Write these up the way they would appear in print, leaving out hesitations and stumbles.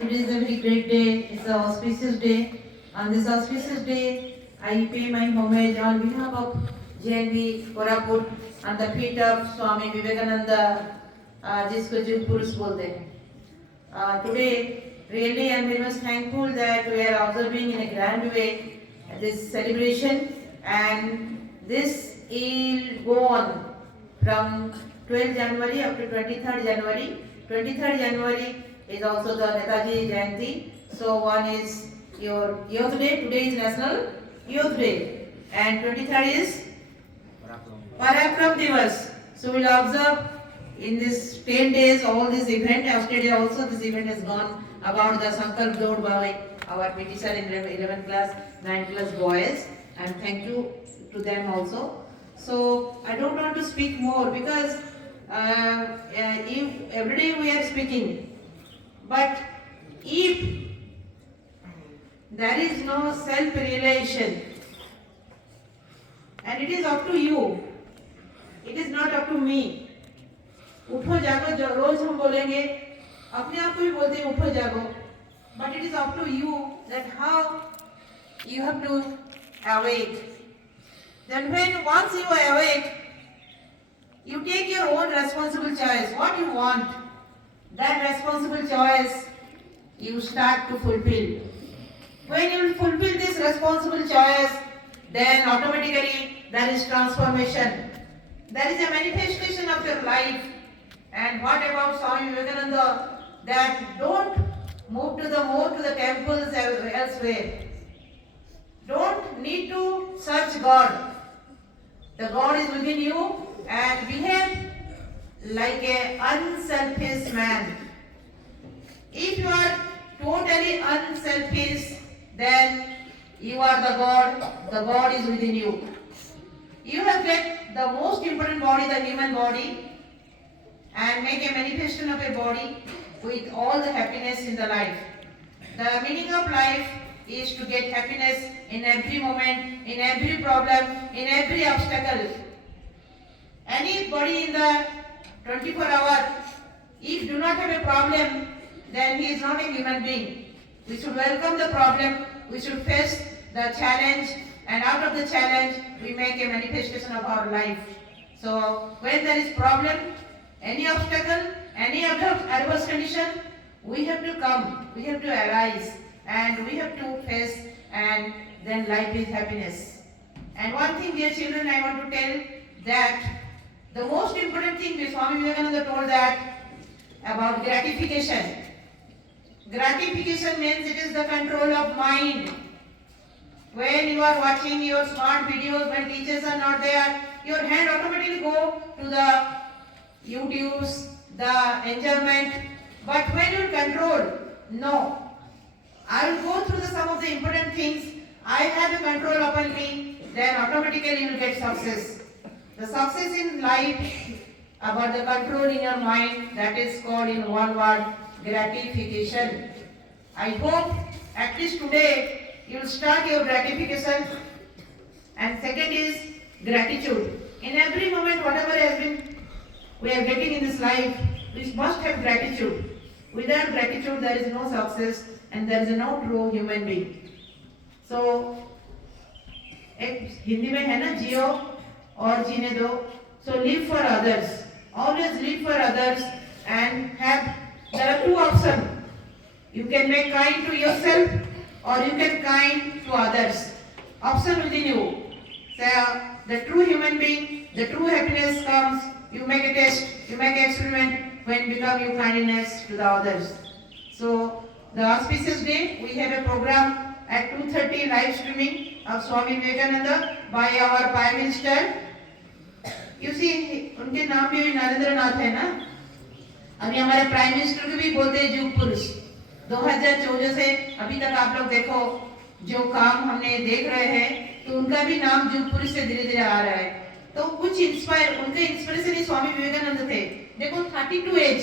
Today is a very great day. It's an auspicious day. On this auspicious day, I pay my homage on behalf of JNV Koraput on the feet of Swami Vivekananda, जिसको युग पुरुष बोलते हैं. Today, really, I am very much thankful that we are observing in a grand way this celebration, and this will go on from 12th January up to 23rd January. 23rd January is also the Netaji Jayanti. So one is your Youth Day. Today is National Youth Day, and 23rd is Parakram Divas. So we'll observe in this 10 days all this event. Yesterday also this event has gone about the Sankalp Dod by our PT sir in 11th class, 9th class boys, and thank you to them also. So I don't want to speak more because if every day we are speaking, but if there is no self-realization, and it is up to you, it is not up to me. उठो जागो जो रोज हम बोलेंगे, अपने आप को भी बोलते हैं उठो जागो, but it is up to you that how you have to awake. Then when once you are awake, you take your own responsible choice. What you want, that responsible choice you start to fulfill. When you fulfill this responsible choice, then automatically there is transformation. There is a manifestation of your life. And what about Swami Vivekananda? That don't move to the temples elsewhere. Don't need to search God. The God is within you, and behave like an unselfish man. If you are totally unselfish, then you are the God is within you. You have get the most important body, the human body, and make a manifestation of a body with all the happiness in the life. The meaning of life is to get happiness in every moment, in every problem, in every obstacle. Anybody in the 24 hours, if do not have a problem, then he is not a human being. We should welcome the problem, we should face the challenge, and out of the challenge, we make a manifestation of our life. So, when there is problem, any obstacle, any adverse condition, we have to come, we have to arise, and we have to face, and then life is happiness. And one thing, dear children, I want to tell that the most important thing, Swami Vivekananda told that about gratification. Gratification means it is the control of mind. When you are watching your smart videos, when teachers are not there, your hand automatically go to the YouTubes, the enjoyment. But when you control, no. I will go through some of the important things. I have a control upon me, then automatically you will get success. The success in life about the control in your mind, that is called in one word, gratification. I hope at least today you will start your gratification. And second is gratitude. In every moment, whatever has been we are getting in this life, we must have gratitude. Without gratitude, there is no success and there is no true human being. So, एक हिंदी में है ना जियो और जीने दो. So live for others. Always live for others and have. There are two options. You can make kind to yourself or you can kind to others. Option within you. So the true human being, the true happiness comes. You make a test, you make an experiment when become your kindness to the others. So the auspicious day, we have a program at 2:30 live streaming of Swami Vivekananda by our Prime Minister. You see, उनके नाम भी नरेंद्र नाथ है ना. अभी हमारे prime minister को भी बोलते हैं युग पुरुष. 2014 से अभी तक आप लोग देखो जो काम हमने देख रहे हैं, तो उनका भी नाम युग पुरुष से धीरे धीरे आ रहा है. तो कुछ इंस्पायर, उनके इंस्पिरेशन ही स्वामी विवेकानंद थे. देखो 32 एज,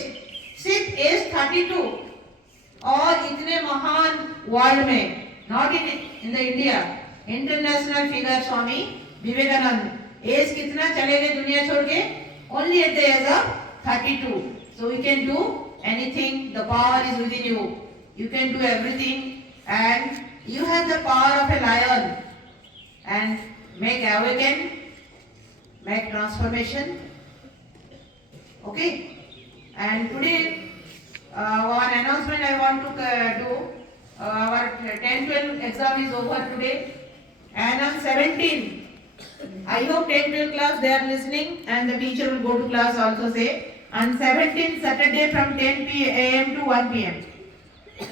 सिर्फ एज 32 और इतने महान वर्ल्ड में, not in the India, international figure Swami Vivekananda. Age कितना चले गए दुनिया छोड़ के? Only at the age of 32. So we can do anything. The power is within you. You can do everything, and you have the power of a lion, and make awaken, make transformation. Okay? And today, one announcement I want to do. Our 10-12 exam is over today, and on 17, I hope 10-12 class they are listening, and the teacher will go to class also say. On 17 Saturday from 10 a.m. to 1 p.m.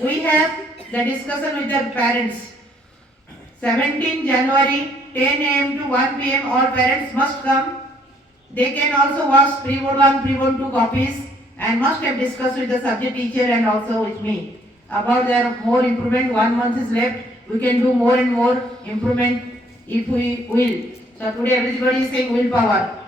we have the discussion with the parents. 17 January 10 a.m. to 1 p.m. all parents must come. They can also watch pre-board 1, pre-board 2 copies and must have discussed with the subject teacher and also with me about their more improvement. 1 month is left. We can do more and more improvement if we will. So today everybody is saying willpower.